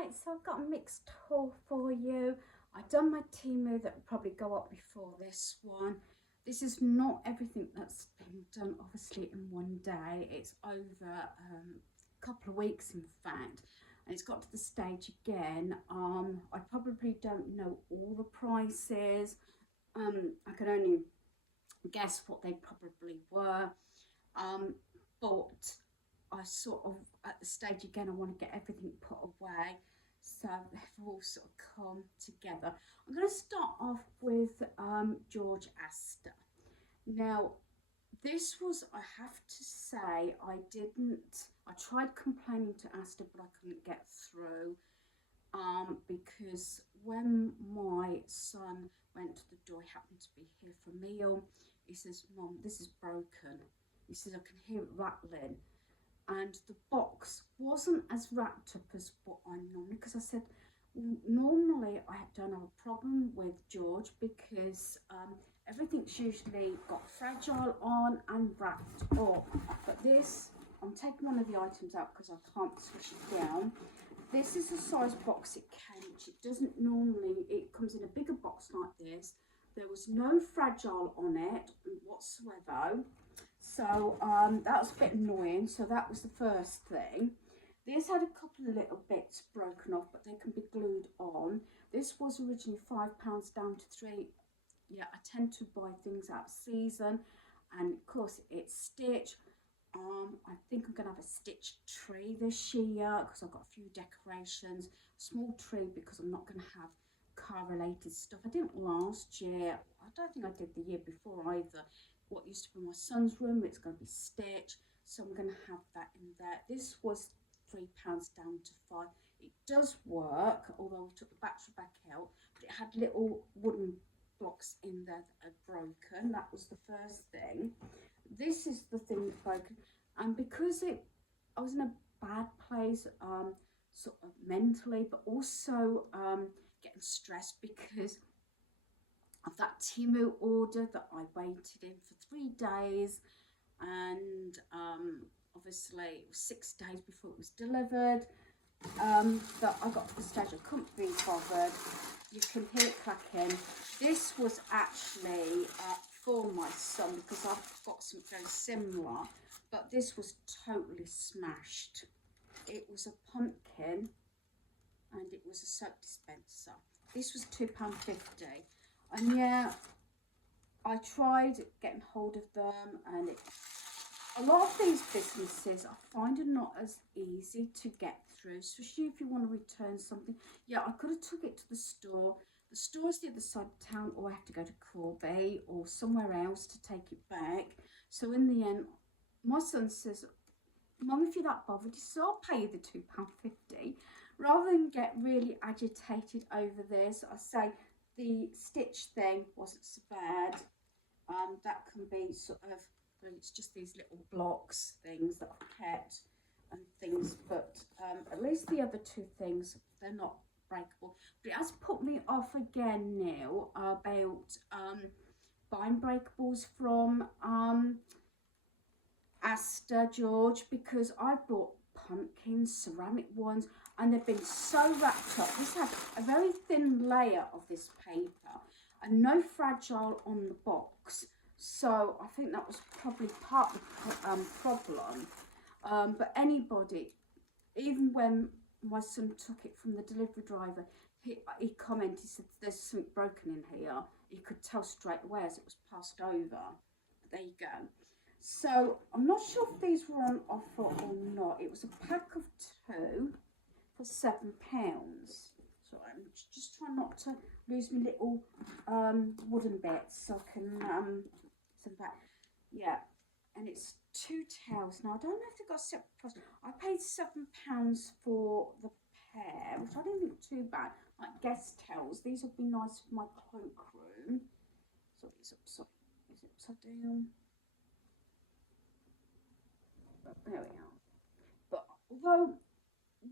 Right, so I've got a mixed haul for you. I've done my Temu that will probably go up before this one. This is not everything that's been done obviously in one day. It's over a couple of weeks in fact, and it's got to the stage again. I probably don't know all the prices. I can only guess what they probably were. But I sort of at the stage again, I want to get everything put away, so they've all sort of come together. I'm going to start off with George Astor. Now, this was, I have to say, I tried complaining to Astor, but I couldn't get through because when my son went to the door, he happened to be here for a meal. He says, "Mum, this is broken." He says, "I can hear it rattling." And the box wasn't as wrapped up as what I normally, because I said, well, normally I don't have a problem with George because everything's usually got fragile on and wrapped up. But this, I'm taking one of the items out because I can't squish it down. This is the size box it came, which it doesn't normally, it comes in a bigger box like this. There was no fragile on it whatsoever. So that was a bit annoying. So that was the first thing. This had a couple of little bits broken off, but they can be glued on. This was originally £5 down to £3. Yeah, I tend to buy things out of season, and of course it's stitched. I think I'm gonna have a stitched tree this year because I've got a few decorations. A small tree because I'm not gonna have car related stuff. I didn't last year. I don't think I did the year before either. What used to be my son's room, it's going to be stitched, so I'm going to have that in there. This was £3 down to £5. It does work, although we took the battery back out, but it had little wooden blocks in there that had broken. That was the first thing. This is the thing that's broken, and because I was in a bad place sort of mentally, but also getting stressed because of that Temu order that I waited in for 3 days, and obviously it was 6 days before it was delivered. But I got to the stage I couldn't be bothered. You can hear it cracking. This was actually for my son because I've got something very similar, but this was totally smashed. It was a pumpkin and it was a soap dispenser. This was £2.50. And yeah, I tried getting hold of them, and a lot of these businesses I find are not as easy to get through, especially if you want to return something. Yeah, I could have took it to the store. The store's the other side of town, or I have to go to Corby or somewhere else to take it back. So in the end, my son says, "Mum, if you're that bothered," he says, "I'll pay you the £2.50. Rather than get really agitated over this, I say, the stitch thing wasn't so bad. That can be sort of, it's just these little blocks things that I've kept and things, but at least the other two things, they're not breakable. But it has put me off again now about buying breakables from Astor, George, because I bought pumpkins, ceramic ones, and they've been so wrapped up. This had a very thin layer of this paper and no fragile on the box, so I think that was probably part of the problem. But anybody, even when my son took it from the delivery driver, he commented, he said, "There's something broken in here." He could tell straight away as it was passed over. But there you go. So I'm not sure if these were on offer or not. It was a pack of 2 for £7. So I'm just trying not to lose my little wooden bits, so I can send back. Yeah, and it's 2 towels. Now I don't know if they've got a separate price. I paid £7 for the pair, which I didn't think too bad. Like guest towels. These would be nice for my cloakroom. So it's upside. Is it upside down? There we are. But although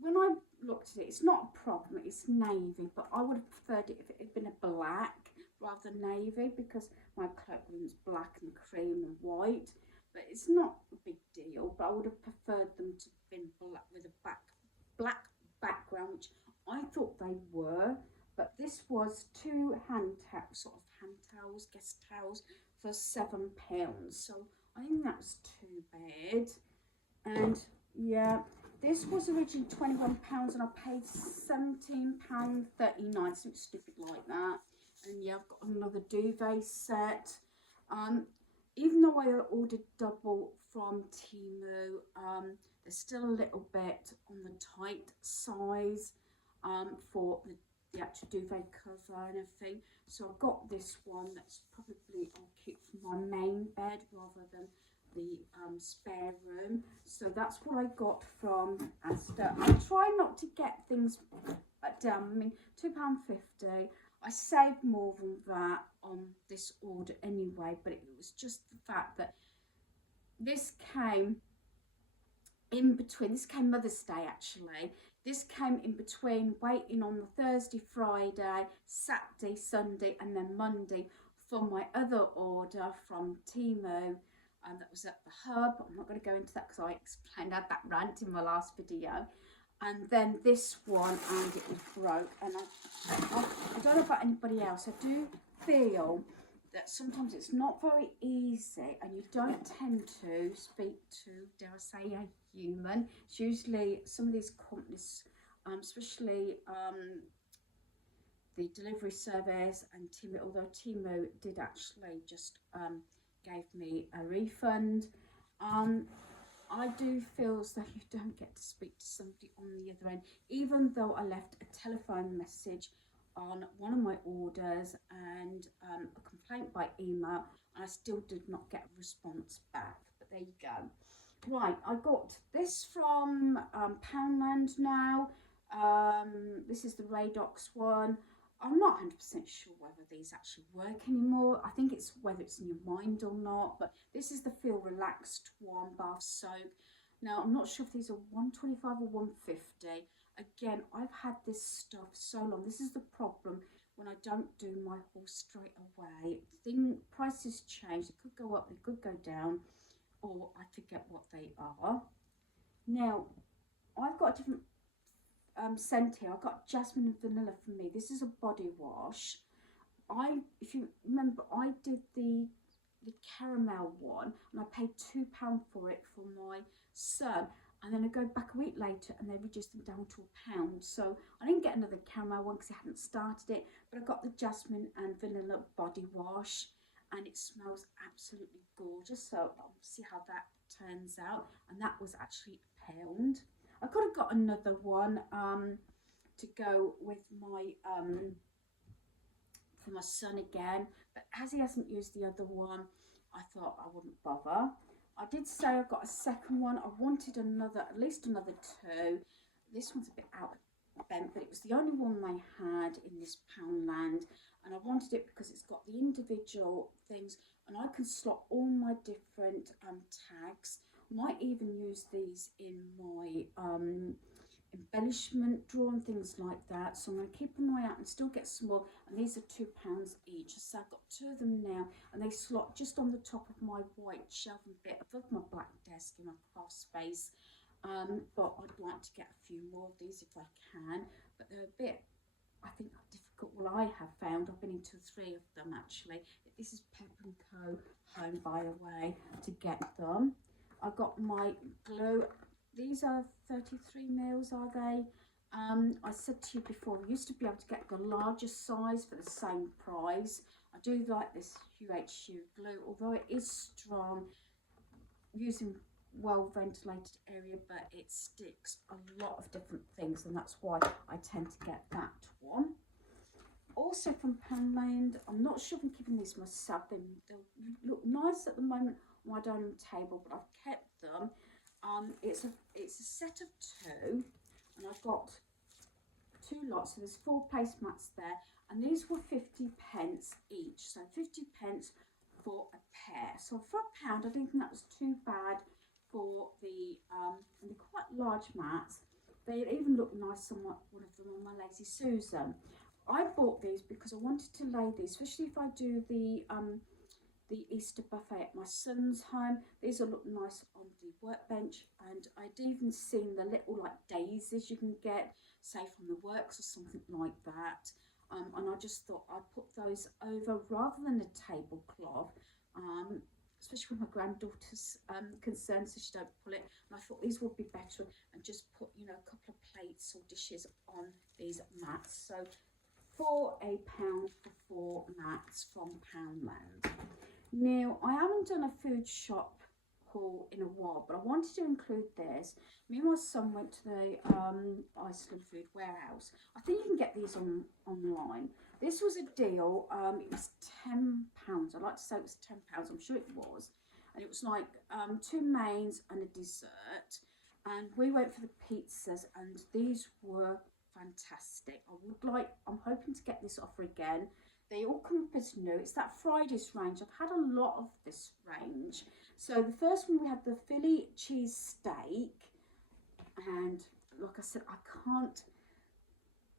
when I looked at it, it's not a problem, it's navy, but I would have preferred it if it had been a black rather than navy, because my cloakroom's black and cream and white. But it's not a big deal, but I would have preferred them to have been black with a black background, which I thought they were, but this was two hand towels, sort of hand towels, guest towels, for £7. So I think that's too bad. And yeah, this was originally £21 and I paid £17.39, something stupid like that. And yeah, I've got another duvet set. Even though I ordered double from Temu, there's still a little bit on the tight size for the actual duvet cover and everything. So I've got this one that's probably I'll keep for my main bed rather than the spare room. So that's what I got from Asda. I try not to get things down. I mean, £2.50. I saved more than that on this order anyway, but it was just the fact that this came in between. This came Mother's Day actually. This came in between waiting on the Thursday, Friday, Saturday, Sunday and then Monday for my other order from Temu. And that was at the Hub. I'm not going to go into that because I explained that rant in my last video. And then this one, and it was broke. And I don't know about anybody else. I do feel that sometimes it's not very easy and you don't tend to speak to, dare I say, a human. It's usually some of these companies, especially the delivery service and Temu, although Temu did actually just gave me a refund. I do feel as though you don't get to speak to somebody on the other end, even though I left a telephone message on one of my orders and a complaint by email, and I still did not get a response back. But there you go. Right, I got this from Poundland now. This is the Radox one. I'm not 100% sure whether these actually work anymore. I think it's whether it's in your mind or not. But this is the Feel Relaxed one, bath soap. Now, I'm not sure if these are $125 or $150. Again, I've had this stuff so long. This is the problem when I don't do my haul straight away. Prices change. They could go up, they could go down, or I forget what they are. Now, I've got a different scent here. I've got jasmine and vanilla for me. This is a body wash. If you remember, I did the caramel one and I paid £2 for it for my son, and then I go back a week later and they reduced them down to £1. So I didn't get another caramel one because I hadn't started it, but I got the jasmine and vanilla body wash and it smells absolutely gorgeous. So I'll see how that turns out. And that was actually £1. I could have got another one to go with my for my son again, but as he hasn't used the other one, I thought I wouldn't bother. I did say I got a second one. I wanted at least another two. This one's a bit out bent, but it was the only one they had in this Poundland, and I wanted it because it's got the individual things, and I can slot all my different tags. Might even use these in my embellishment drawer and things like that. So I'm going to keep an eye out and still get some more. And these are £2 each. So I've got two of them now, and they slot just on the top of my white shelving bit above my black desk in my craft space. But I'd like to get a few more of these if I can. But they're a bit, I think, difficult. Well, I have found, I've been into 3 of them actually. This is Pep & Co. Home by the way to get them. I got my glue. These are 33 mils, are they? I said to you before, we used to be able to get the larger size for the same price. I do like this UHU glue, although it is strong, using well ventilated area, but it sticks a lot of different things, and that's why I tend to get that one. Also from Poundland, I'm not sure if I'm keeping these myself. They look nice at the moment on my dining table, but I've kept them. It's a set of 2, and I've got 2 lots, so there's 4 placemats there, and these were 50p each, so 50p for a pair. So for £1, I didn't think that was too bad for the and they're quite large mats. They even look nice on one of them on my Lazy Susan. I bought these because I wanted to lay these, especially if I do the Easter buffet at my son's home. These will look nice on the workbench, and I'd even seen the little like daisies you can get say from the works or something like that. And I just thought I'd put those over rather than a tablecloth, especially with my granddaughter's concerned, so she don't pull it. And I thought these would be better, and just put, you know, a couple of plates or dishes on these mats. So for £1 for 4 mats from Poundland. Now, I haven't done a food shop haul in a while, but I wanted to include this. Me and my son went to the Iceland Food Warehouse. I think you can get these online. This was a deal. It was £10. I'd like to say it was £10. I'm sure it was. And it was like 2 mains and a dessert. And we went for the pizzas, and these were fantastic. I'm hoping to get this offer again. They all come up as new. It's that Fridays range. I've had a lot of this range. So the first one, we had the Philly cheese steak, and like I said,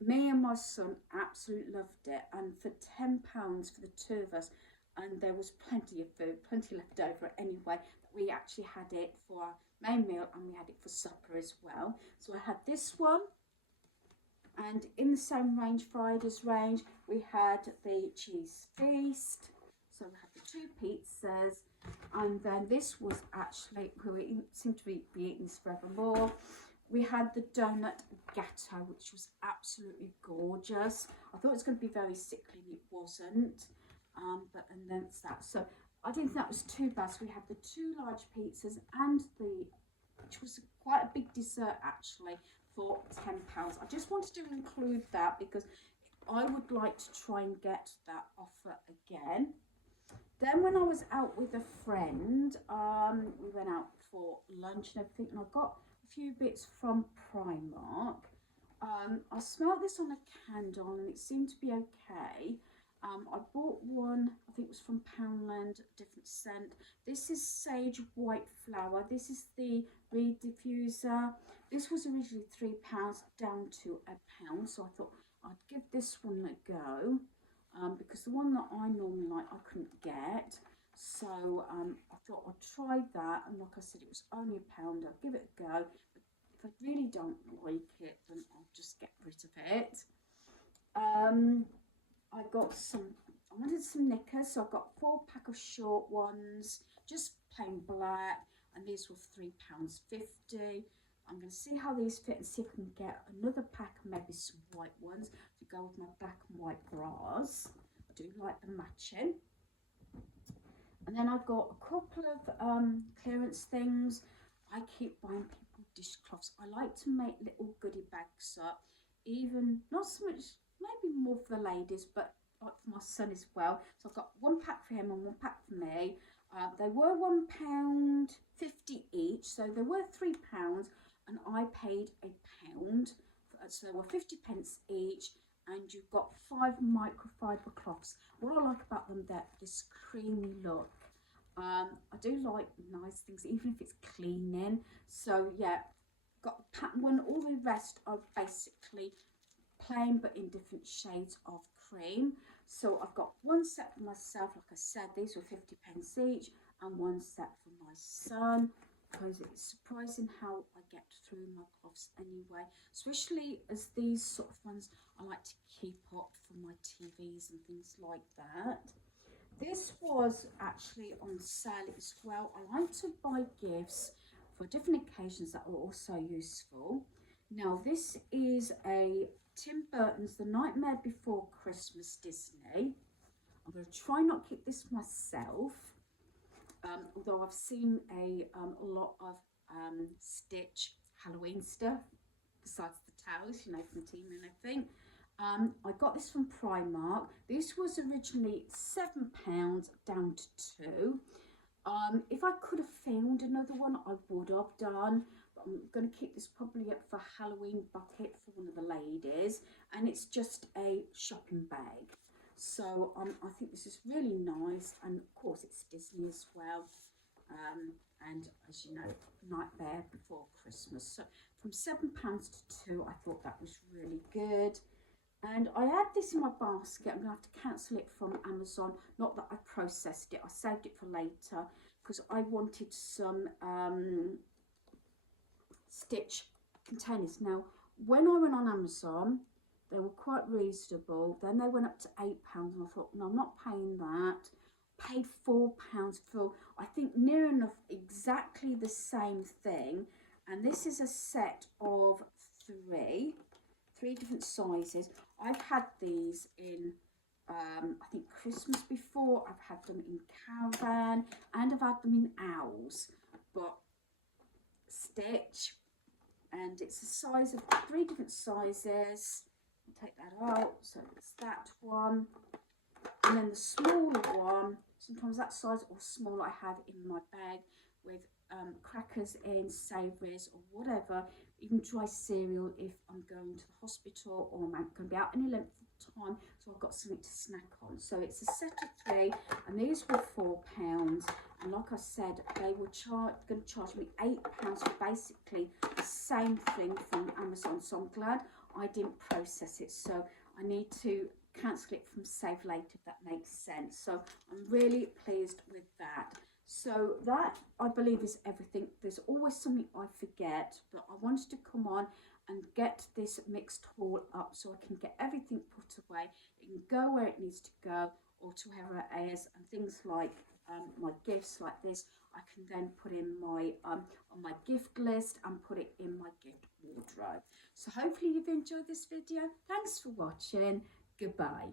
me and my son absolutely loved it. And for £10 for the 2 of us, and there was plenty of food, plenty left over anyway, we actually had it for our main meal, and we had it for supper as well. So I had this one. And in the same range, Friday's range, we had the cheese feast. So we had the 2 pizzas. And then this was actually, we seem to be eating this forevermore. We had the donut gatto, which was absolutely gorgeous. I thought it was going to be very sickly, and it wasn't. And then it's that. So I didn't think that was too bad. So we had the 2 large pizzas and which was quite a big dessert actually, for £10. I just wanted to include that because I would like to try and get that offer again. Then when I was out with a friend, we went out for lunch and everything, and I got a few bits from Primark. I smelled this on a candle and it seemed to be okay. I bought one, I think it was from Poundland, different scent. This is Sage White Flower. This is the Reed Diffuser. This was originally £3 down to £1, so I thought I'd give this one a go, because the one that I normally like I couldn't get. So I thought I'd try that, and like I said, it was only £1. I'll give it a go. But if I really don't like it, then I'll just get rid of it. I wanted some knickers, so I got 4 pack of short ones, just plain black, and these were £3.50. I'm going to see how these fit and see if I can get another pack, maybe some white ones to go with my black and white bras. I do like them matching. And then I got a couple of clearance things. I keep buying people dishcloths. I like to make little goodie bags up, even not so much, maybe more for the ladies, but like for my son as well. So I've got 1 pack for him and 1 pack for me. They were £1.50 each, so they were £3, and I paid £1. So they were 50p each, and you've got 5 microfiber cloths. What I like about them, they're this creamy look. I do like nice things, even if it's cleaning. So yeah, got the pattern one. All the rest are basically plain but in different shades of cream. So I've got 1 set for myself, like I said, these were 50p each, and 1 set for my son, because it's surprising how I get through my cloths anyway, especially as these sort of ones I like to keep up for my TVs and things like that. This was actually on sale as well. I like to buy gifts for different occasions that are also useful. Now this is a Tim Burton's The Nightmare Before Christmas Disney. I'm going to try not keep this myself, although I've seen a lot of Stitch Halloween stuff besides the towels, you know, from Tina and everything. I got this from Primark. This was originally £7 down to £2. If I could have found another one, I would have done. I'm going to keep this probably up for Halloween bucket for one of the ladies, and it's just a shopping bag. So I think this is really nice, and of course it's Disney as well, and as you know, Nightmare Before Christmas. So from £7 to £2, I thought that was really good. And I had this in my basket. I'm going to have to cancel it from Amazon. Not that I processed it, I saved it for later, because I wanted some Stitch containers. Now, when I went on Amazon, they were quite reasonable. Then they went up to £8, and I thought, no, I'm not paying that. Paid £4 for, I think, near enough exactly the same thing. And this is a set of three different sizes. I've had these in I think Christmas before. I've had them in Caravan, and I've had them in Owls, but Stitch. And it's a size of 3 different sizes. I'll take that out, so it's that one, and then the smaller one, sometimes that size or smaller, I have in my bag with crackers in, savouries or whatever, even dry cereal if I'm going to the hospital or I'm going to be out any length of time, so I've got something to snack on. So it's a set of 3, and these were £4, and like I said, they were going to charge me £8 for basically the same thing from Amazon. So I'm glad I didn't process it, so I need to cancel it from save later, if that makes sense. So I'm really pleased with that. So that, I believe, is everything. There's always something I forget, but I wanted to come on and get this mixed haul up so I can get everything put away. It can go where it needs to go, or to wherever it is, and things like my gifts like this, I can then put in my on my gift list and put it in my gift wardrobe. So hopefully you've enjoyed this video. Thanks for watching. Goodbye.